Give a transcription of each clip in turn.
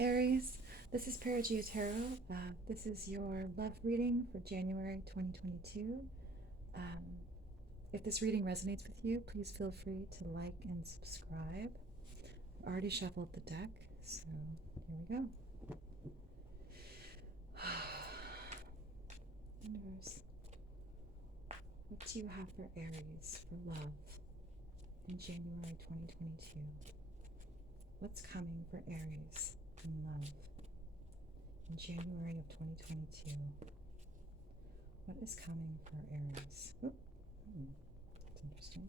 Aries. This is Perigaea Tarot. This is your love reading for January 2022. Um, if this reading resonates with you, please feel free to like and subscribe. I've already shuffled the deck, so here we go. Universe, what do you have for Aries for love in January 2022? What's coming for Aries in love in January of 2022? What is coming for Aries? Oop. That's interesting.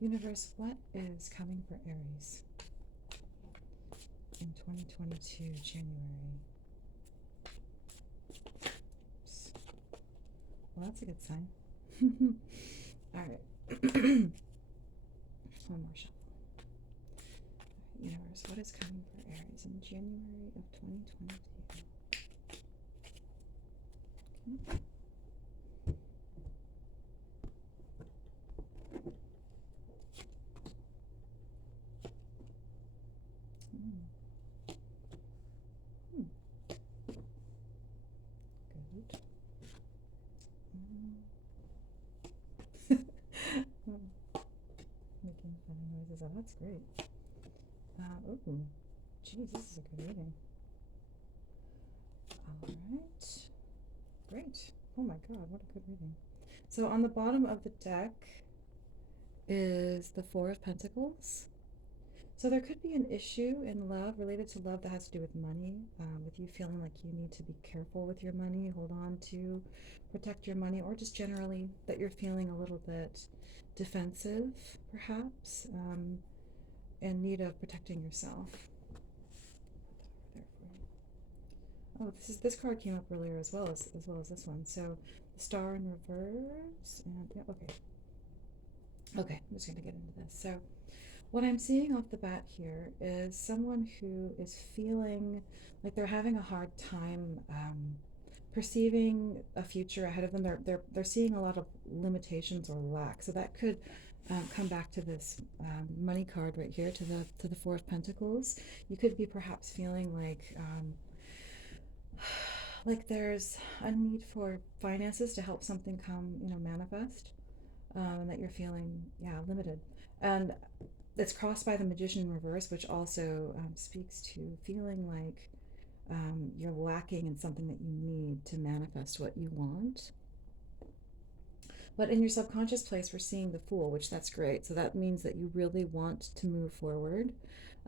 Universe, what is coming for Aries in 2022, January? Oops. Well, that's a good sign. All right. One more shuffle. Universe, what is coming for Aries in January of 2022? Okay. Good. Making funny noises. Oh, that's great. Oh, geez, this is a good reading. All right. Great. Oh my god, what a good reading. So on the bottom of the deck is the Four of Pentacles. So there could be an issue in love, related to love, that has to do with money, with you feeling like you need to be careful with your money, hold on to, protect your money, or just generally that you're feeling a little bit defensive, perhaps, in need of protecting yourself. Oh, this card came up earlier as well as this one. So the Star in reverse, and yeah, okay. I'm just gonna get into this. So what I'm seeing off the bat here is someone who is feeling like they're having a hard time perceiving a future ahead of them. They're seeing a lot of limitations or lack. So that could come back to this money card right here, to the Four of Pentacles. You could be perhaps feeling like there's a need for finances to help something come, manifest, and that you're feeling, limited. And it's crossed by the Magician in reverse, which also speaks to feeling like you're lacking in something that you need to manifest what you want. But in your subconscious place, we're seeing the Fool, which that's great. So that means that you really want to move forward.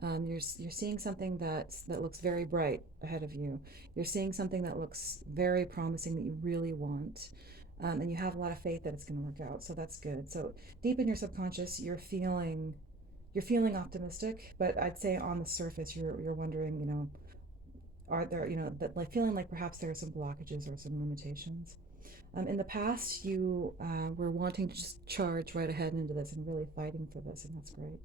You're seeing something that looks very bright ahead of you. You're seeing something that looks very promising that you really want. And you have a lot of faith that it's going to work out. So that's good. So deep in your subconscious, you're feeling optimistic, but I'd say on the surface, you're wondering, are there, that, like, feeling like perhaps there are some blockages or some limitations. In the past, you were wanting to just charge right ahead into this and really fighting for this, and that's great.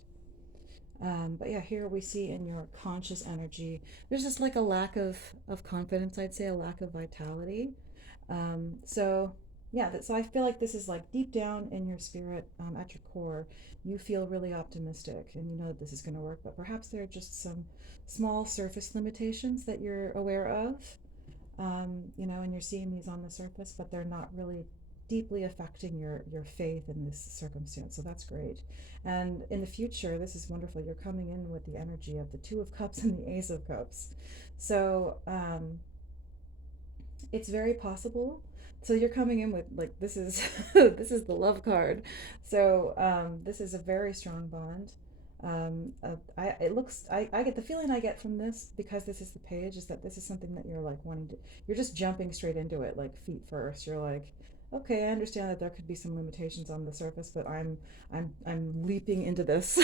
But yeah, here we see in your conscious energy, there's just like a lack of confidence, I'd say, a lack of vitality. So yeah, so I feel like this is like deep down in your spirit, at your core, you feel really optimistic and you know that this is going to work, but perhaps there are just some small surface limitations that you're aware of, and you're seeing these on the surface, but they're not really deeply affecting your faith in this circumstance. So that's great. And in the future, this is wonderful. You're coming in with the energy of the Two of Cups and the Ace of Cups. So it's very possible. So you're coming in with, like, this is this is the Love card. So this is a very strong bond. I get the feeling I get from this, because this is the page, is that this is something that you're like wanting to, you're just jumping straight into it, like feet first. You're like, okay, I understand that there could be some limitations on the surface, but I'm leaping into this.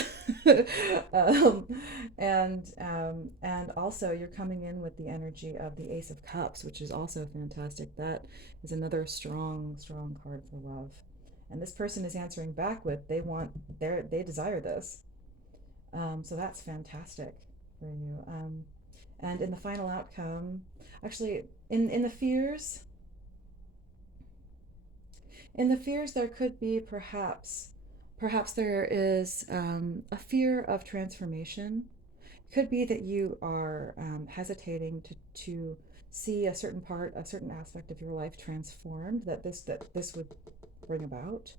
um, and also you're coming in with the energy of the Ace of Cups, which is also fantastic. That is another strong card for love. And this person is answering back with, they desire this. So that's fantastic for you. And in the final outcome, actually, in the fears, there could be perhaps Perhaps there is a fear of transformation. Could be that you are hesitating to see a certain part, a certain aspect of your life transformed that this would bring about.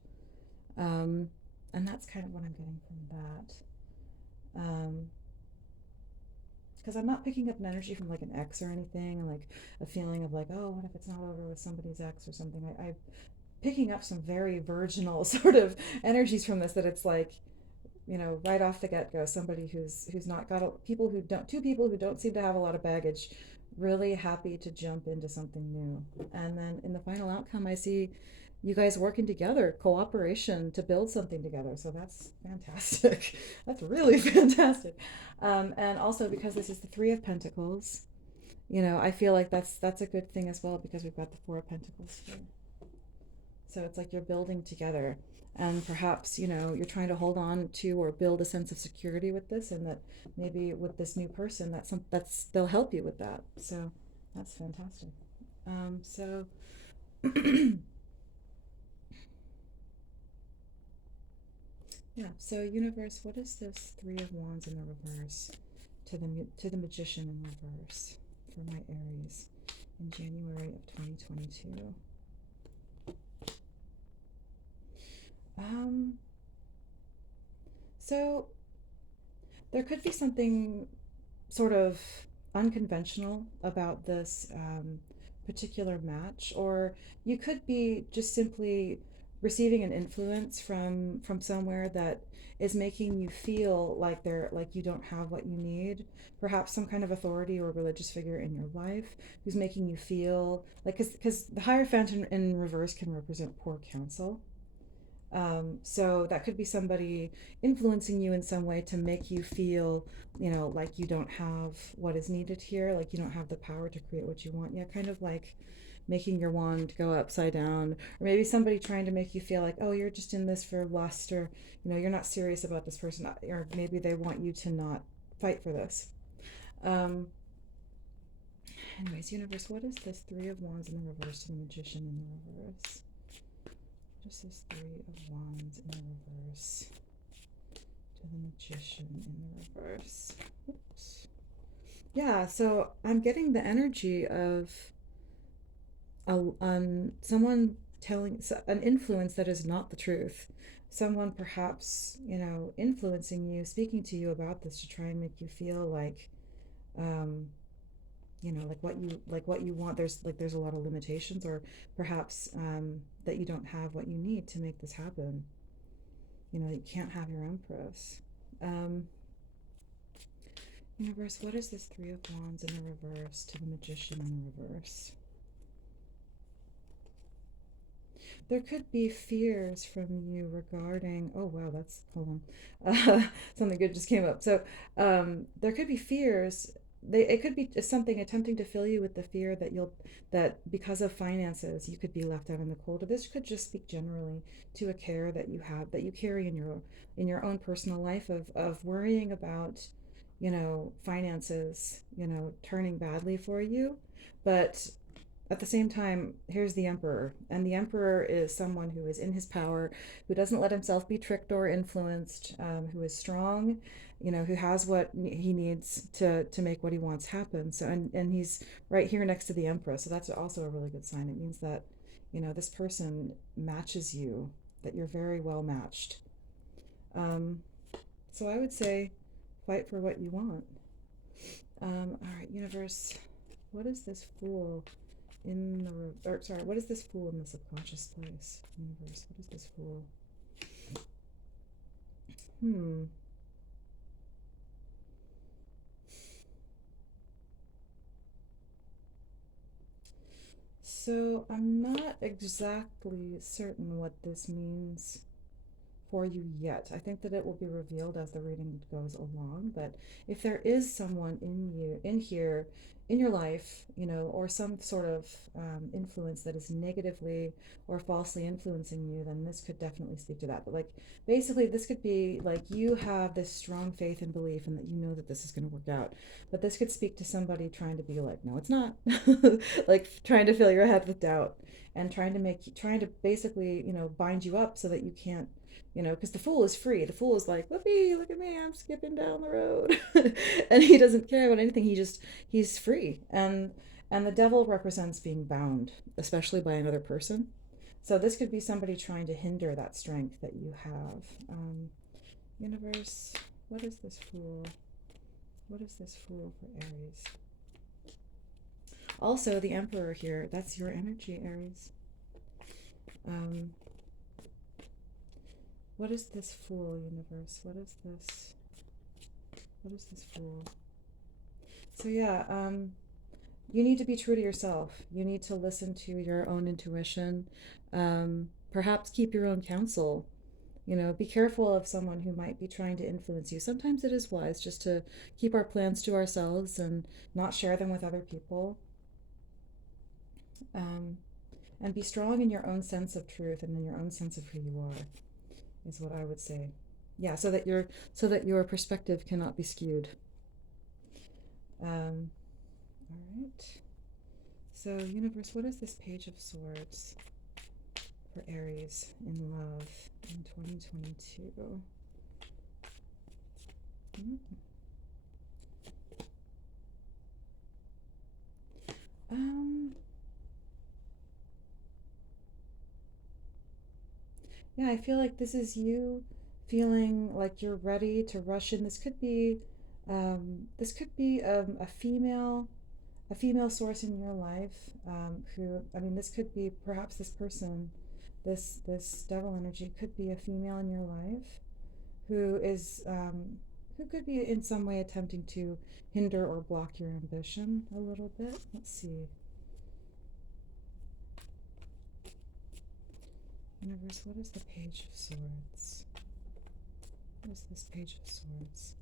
Um, and that's kind of what I'm getting from that. Because I'm not picking up an energy from like an ex or anything, like a feeling of like, oh, what if it's not over with somebody's ex or something. I'm picking up some very virginal sort of energies from this, that it's like, right off the get-go, somebody who's not got people who don't two people who don't seem to have a lot of baggage, really happy to jump into something new. And then in the final outcome, I see you guys working together, cooperation to build something together. So that's fantastic. That's really fantastic. And also because this is the Three of Pentacles, I feel like that's a good thing as well, because we've got the Four of Pentacles here. So it's like you're building together. And perhaps, you're trying to hold on to or build a sense of security with this, and that maybe with this new person, they'll help you with that. So that's fantastic. So yeah. So universe, what is this Three of Wands in the reverse to the Magician in reverse for my Aries in January of 2022? Um, so there could be something sort of unconventional about this particular match, or you could be just simply receiving an influence from somewhere that is making you feel like you don't have what you need. Perhaps some kind of authority or religious figure in your life who's making you feel like, because the Hierophant in reverse can represent poor counsel. So that could be somebody influencing you in some way to make you feel, like you don't have what is needed here, like you don't have the power to create what you want. Yeah, kind of like making your wand go upside down, or maybe somebody trying to make you feel like, oh, you're just in this for lust, or you're not serious about this person, or maybe they want you to not fight for this. Um, Anyways, universe, what is this Three of Wands in the reverse to the Magician in the reverse? What is this Three of Wands in the reverse to the Magician in the reverse? Oops. Yeah, so I'm getting the energy of someone telling an influence that is not the truth. Someone perhaps, influencing you, speaking to you about this to try and make you feel like, um, like what you want. There's a lot of limitations, or perhaps that you don't have what you need to make this happen. You can't have your Empress. Um, Universe, what is this Three of Wands in the reverse to the Magician in the reverse? There could be fears from you regarding. Oh wow, that's hold on. Something good just came up. So there could be fears. It could be something attempting to fill you with the fear that because of finances you could be left out in the cold. Or this could just speak generally to a care that you carry in your own personal life of worrying about, finances, turning badly for you, but at the same time, here's the Emperor. And the Emperor is someone who is in his power, who doesn't let himself be tricked or influenced, who is strong, who has what he needs to make what he wants happen. So, and he's right here next to the Empress. So that's also a really good sign. It means that, this person matches you, that you're very well matched. Um, so I would say fight for what you want. All right, universe, what is this Fool in the or sorry, what is this Fool in the subconscious place? Universe, what is this Fool? Hmm. So I'm not exactly certain what this means for you yet. I think that it will be revealed as the reading goes along. But if there is someone in here, in your life, or some sort of influence that is negatively or falsely influencing you, then this could definitely speak to that. But like basically, this could be like you have this strong faith and belief, and that you know that this is going to work out. But this could speak to somebody trying to be like, no, it's not, like trying to fill your head with doubt and trying to basically bind you up so that you can't because the fool is free. The fool is like, whoopee, look at me, I'm skipping down the road. And he doesn't care about anything. He's free. And the devil represents being bound, especially by another person. So this could be somebody trying to hinder that strength that you have. Universe, what is this fool? What is this fool for Aries? Also, the Emperor here, that's your energy, Aries. Um, what is this fool, universe? What is this? What is this fool? So yeah, you need to be true to yourself. You need to listen to your own intuition. Perhaps keep your own counsel. Be careful of someone who might be trying to influence you. Sometimes it is wise just to keep our plans to ourselves and not share them with other people. Um, and be strong in your own sense of truth and in your own sense of who you are, is what I would say. Yeah, so that your perspective cannot be skewed. All right. So, universe, what is this Page of Swords for Aries in love in 2022? Mm. Um, yeah, I feel like this is you feeling like you're ready to rush in. This could be a female source in your life, who, I mean, this could be perhaps this person, this devil energy could be a female in your life who could be in some way attempting to hinder or block your ambition a little bit. Let's see. Universe, what is the Page of Swords? What is this Page of Swords?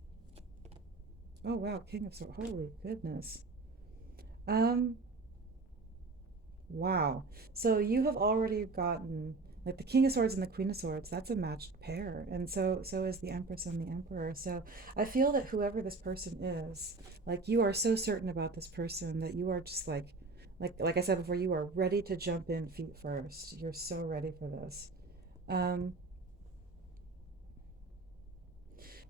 Oh wow, King of Swords. Holy goodness. Um, wow. So you have already gotten like the King of Swords and the Queen of Swords. That's a matched pair, and so is the Empress and the Emperor. So I feel that whoever this person is, like you are so certain about this person that you are just like I said before, you are ready to jump in feet first. You're so ready for this. Um,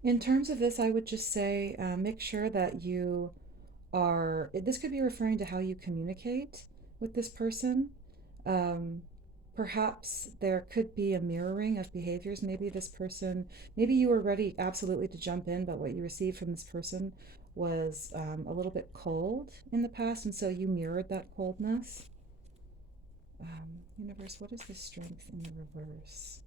in terms of this, I would just say make sure that you this could be referring to how you communicate with this person. Um, Perhaps there could be a mirroring of behaviors. Maybe you were ready absolutely to jump in, but what you received from this person was a little bit cold in the past, and so you mirrored that coldness. Universe, what is the Strength in the reverse?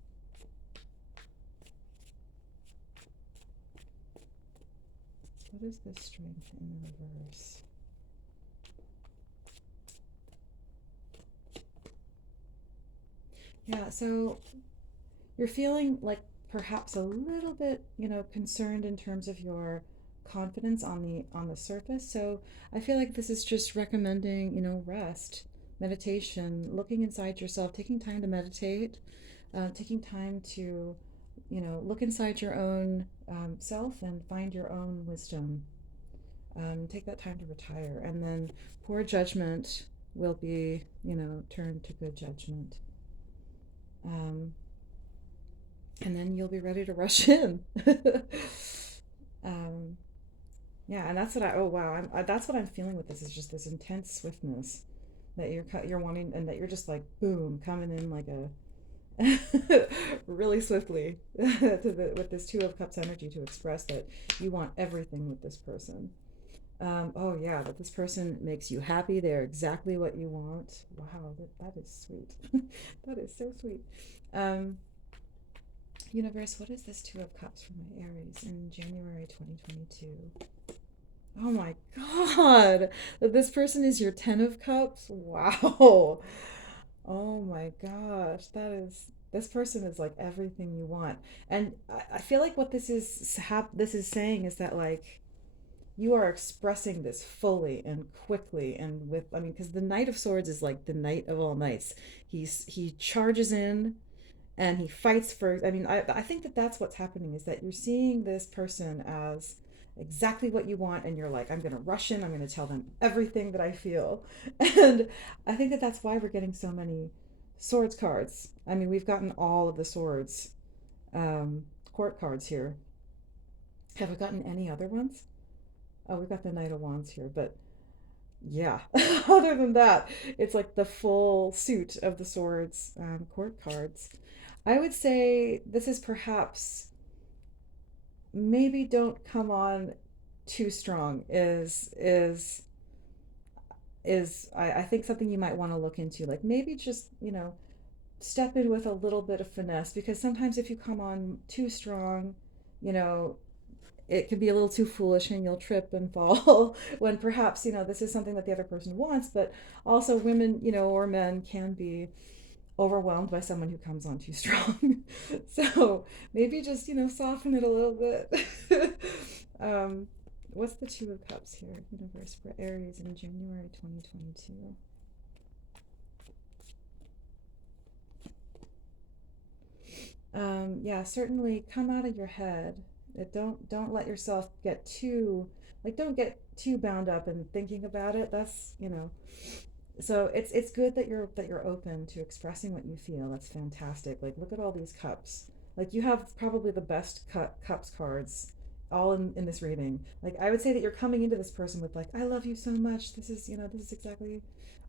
What is the Strength in the reverse? Yeah, so you're feeling like perhaps a little bit, concerned in terms of your confidence on the surface. So I feel like this is just recommending, rest, meditation, looking inside yourself, taking time to meditate, taking time to, look inside your own self and find your own wisdom. Take that time to retire, and then poor judgment will be, turned to good judgment. Um, and then you'll be ready to rush in. um, yeah, and that's what I. Oh wow, that's what I'm feeling with this is just this intense swiftness that you're wanting, and that you're just like boom coming in like a really swiftly with this Two of Cups energy to express that you want everything with this person. Oh yeah, that this person makes you happy. They're exactly what you want. Wow, that is sweet. That is so sweet. Um, Universe, what is this Two of Cups for my Aries in January 2022? Oh my god! That this person is your Ten of Cups? Wow! Oh my gosh, this person is like everything you want. And I feel like what this is saying is that like you are expressing this fully and quickly and with, I mean, because the Knight of Swords is like the knight of all knights. He charges in and he fights for, I mean, I think that that's what's happening is that you're seeing this person as exactly what you want, and you're like, I'm going to rush in, I'm going to tell them everything that I feel. And I think that that's why we're getting so many swords cards. I mean, we've gotten all of the swords um, court cards here. Have I gotten any other ones? Oh, we got the Knight of Wands here, but yeah. Other than that, it's like the full suit of the swords court cards. I would say this is perhaps maybe don't come on too strong is I think something you might want to look into. Like maybe just, step in with a little bit of finesse because sometimes if you come on too strong, you know, it can be a little too foolish and you'll trip and fall when perhaps, this is something that the other person wants, but also women, or men can be overwhelmed by someone who comes on too strong. So maybe just, soften it a little bit. um, what's the Two of Cups here, universe, for Aries in January 2022? Yeah, certainly come out of your head. Don't let yourself get too don't get too bound up in thinking about it. That's so it's good that you're open to expressing what you feel. That's fantastic. Like look at all these cups. Like you have probably the best cups cards all in this reading. Like I would say that you're coming into this person with like I love you so much. This is exactly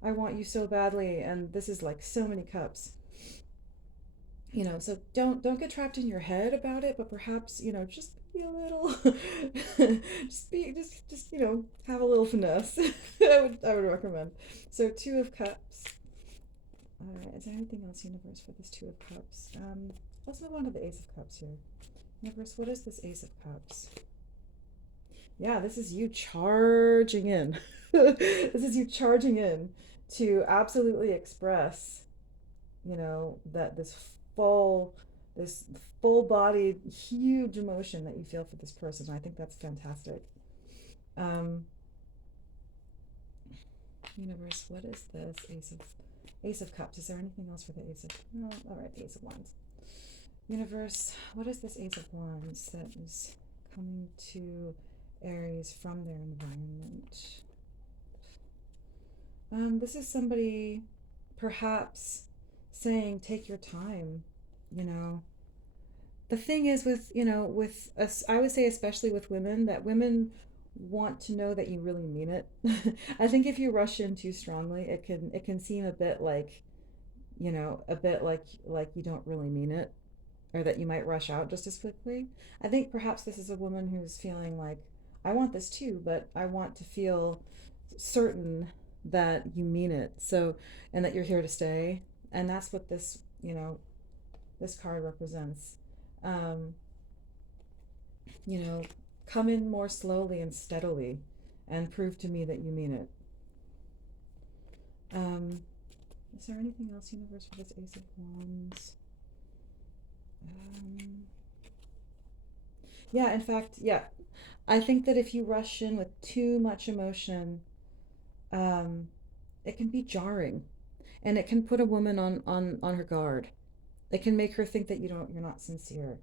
I want you so badly and this is like so many cups. So don't get trapped in your head about it, but perhaps just be a little just have a little finesse. I would recommend. So Two of Cups. All right, is there anything else, universe, for this Two of Cups? Let's move on to the Ace of Cups here. Universe, what is this Ace of Cups? Yeah, this is you charging in. This is you charging in to absolutely express that full this full bodied huge emotion that you feel for this person. I think that's fantastic. um Universe, what is this Ace of Cups? Is there anything else for the Ace of no? All right, Ace of Wands. Universe, what is this Ace of Wands that is coming to Aries from their environment? This is somebody perhaps saying take your time. you know the thing is with us, I would say especially with women, that women want to know that you really mean it. I think if you rush in too strongly, it can seem a bit like, you don't really mean it, or that you might rush out just as quickly. I think perhaps this is a woman who's feeling like, I want this too, but I want to feel certain that you mean it. So, and that you're here to stay. And that's what this card represents. Um, you know, come in more slowly and steadily and prove to me that you mean it. Um, is there anything else, universe, for this Ace of Wands? Um, yeah, in fact, yeah. I think that if you rush in with too much emotion, um, it can be jarring, and it can put a woman on her guard. It can make her think that you're not sincere.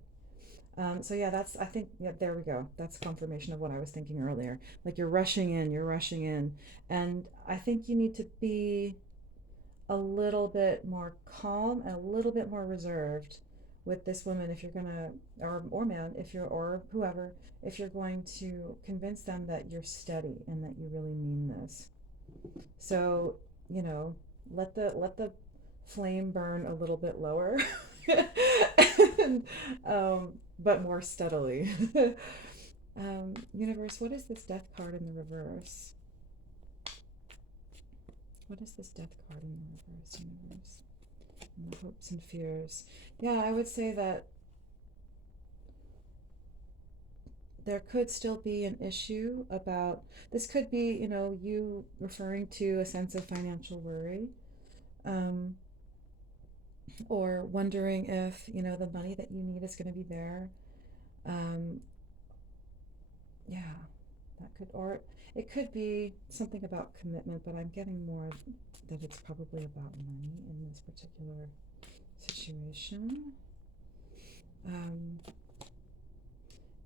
So yeah, that's I think yeah, there we go. That's confirmation of what I was thinking earlier. Like you're rushing in, and I think you need to be a little bit more calm and a little bit more reserved with this woman if you're gonna, or man, if you're, or whoever, if you're going to convince them that you're steady and that you really mean this. So, you know, let the flame burn a little bit lower, and, but more steadily. Universe, what is this Death card in the reverse? What is this Death card in the reverse, universe? And the hopes and fears. Yeah, I would say that there could still be an issue about this. Could be, you referring to a sense of financial worry, um, or wondering if, the money that you need is going to be there. Um, yeah, that could, or it could be something about commitment, but I'm getting more that it's probably about money in this particular situation. Um,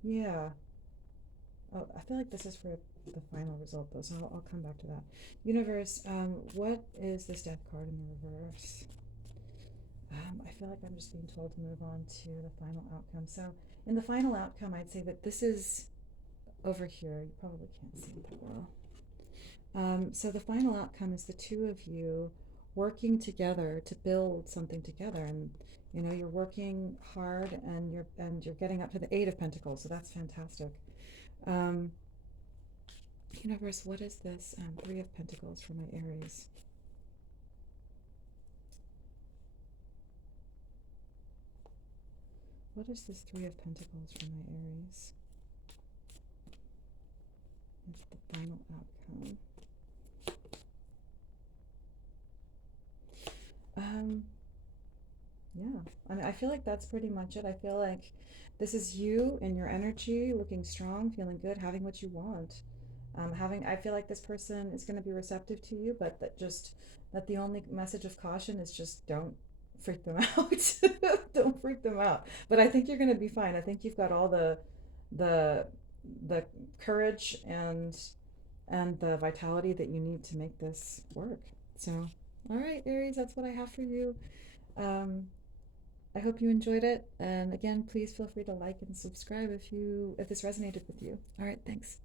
yeah. Oh, I feel like this is for the final result though, so I'll come back to that. Universe, what is this Death card in the reverse? I feel like I'm just being told to move on to the final outcome. So, in the final outcome, I'd say that this is over here. You probably can't see it that well. So the final outcome is the two of you working together to build something together, and you're working hard, and you're getting up to the Eight of Pentacles, so that's fantastic. Um, Universe, what is this Three of Pentacles for my Aries? What is this Three of Pentacles for my Aries? It's the final outcome. Um, yeah, I mean, I feel like that's pretty much it. I feel like this is you and your energy, looking strong, feeling good, having what you want. I feel like this person is going to be receptive to you, but that the only message of caution is just don't freak them out. Don't freak them out. But I think you're going to be fine. I think you've got all the the courage and the vitality that you need to make this work. So, all right, Aries, that's what I have for you. Um, I hope you enjoyed it. And again, please feel free to like and subscribe if this resonated with you. All right, thanks.